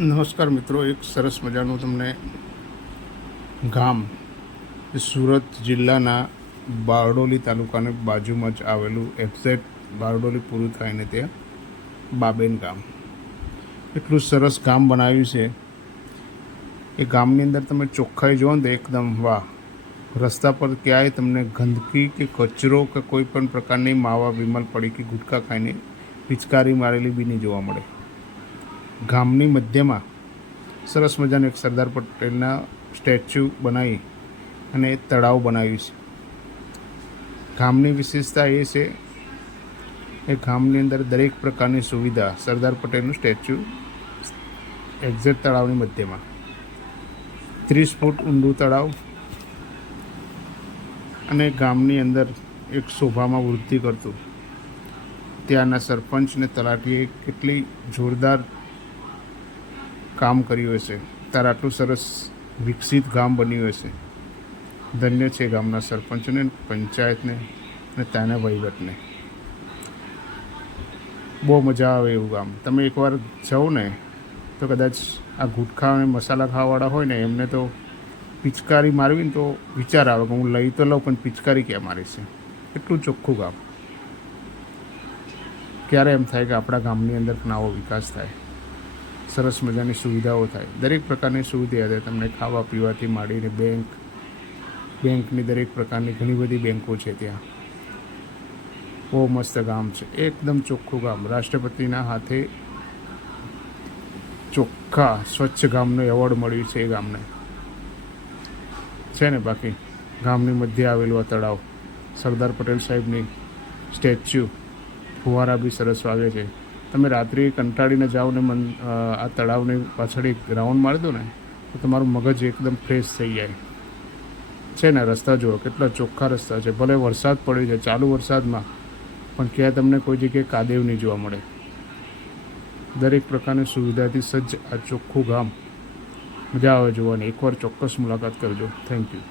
નમસ્કાર મિત્રો, એક સરસ મજાનું તમને ગામ સુરત જિલ્લાના બારડોલી તાલુકાને બાજુમાં જ આવેલું એક્ઝેક્ટ બારડોલી પૂરું થાય ને ત્યાં બાબેન ગામ એટલું સરસ ગામ બનાવ્યું છે. એ ગામની અંદર તમે ચોખ્ખાઈ જુઓ ને તો એકદમ વાહ. રસ્તા પર ક્યાંય તમને ગંદકી કે કચરો કે કોઈ પણ પ્રકારની માવા વિમલ પડી કે ગુટખા ખાઈને પિચકારી મારેલી બી નહીં જોવા મળે. ગામની મધ્યમાં સરસ મજાનું એક સરદાર પટેલના સ્ટેચ્યુ બનાવી અને તળાવ બનાવ્યું છે. ગામની વિશેષતા એ છે એ ગામની અંદર દરેક પ્રકારની સુવિધા, સરદાર પટેલનું સ્ટેચ્યુ એક્ઝેક્ટ તળાવની મધ્યમાં 30 ફૂટ ઊંડું તળાવ અને ગામની અંદર એક શોભામાં વૃદ્ધિ કરતું ત્યાંના સરપંચ ને તલાટીએ કેટલી જોરદાર કામ કર્યું હશે ત્યારે આટલું સરસ વિકસિત ગામ બન્યું હશે. ધન્ય છે ગામના સરપંચને, પંચાયતને અને ત્યાંના વહીવટને. બહુ મજા આવે એવું ગામ. તમે એકવાર જાઓ ને તો કદાચ આ ગુટખા અને મસાલા ખાવાવાળા હોય ને એમને તો પિચકારી મારવી ને તો વિચાર આવે કે હું લઈ તો લઉં પણ પિચકારી ક્યાં મારીશ. એટલું ચોખ્ખું ગામ. ક્યારે એમ થાય કે આપણા ગામની અંદર પણ આવો વિકાસ થાય, સરસ મજાની સુવિધાઓ થાય. દરેક પ્રકારની સુવિધા થાય તમને, ખાવા પીવાથી માંડીને બેંકની દરેક પ્રકારની ઘણી બધી બેંકો છે ત્યાં. બહુ મસ્ત ગામ છે, એકદમ ચોખ્ખું ગામ. રાષ્ટ્રપતિના હાથે ચોખ્ખા સ્વચ્છ ગામનો એવોર્ડ મળ્યું છે એ ગામને છે ને. બાકી ગામની મધ્ય આવેલું આ તળાવ, સરદાર પટેલ સાહેબની સ્ટેચ્યુ, ફુવારા બી સરસ વાગે છે. તમે રાત્રે કંટાળીને જાઓ ને આ તળાવની પાછળ એક રાઉન્ડ મારી દો ને તો તમારું મગજ એકદમ ફ્રેશ થઈ જાય છે ને. રસ્તા જુઓ કેટલા ચોખ્ખા રસ્તા છે. ભલે વરસાદ પડ્યો છે, ચાલુ વરસાદમાં પણ ક્યાંય તમને કોઈ જગ્યાએ કાદેવ નહીં જોવા મળે. દરેક પ્રકારની સુવિધાથી સજ્જ આ ચોખ્ખું ગામ મજા આવે જોવાની. એકવાર ચોક્કસ મુલાકાત કરજો. Thank you.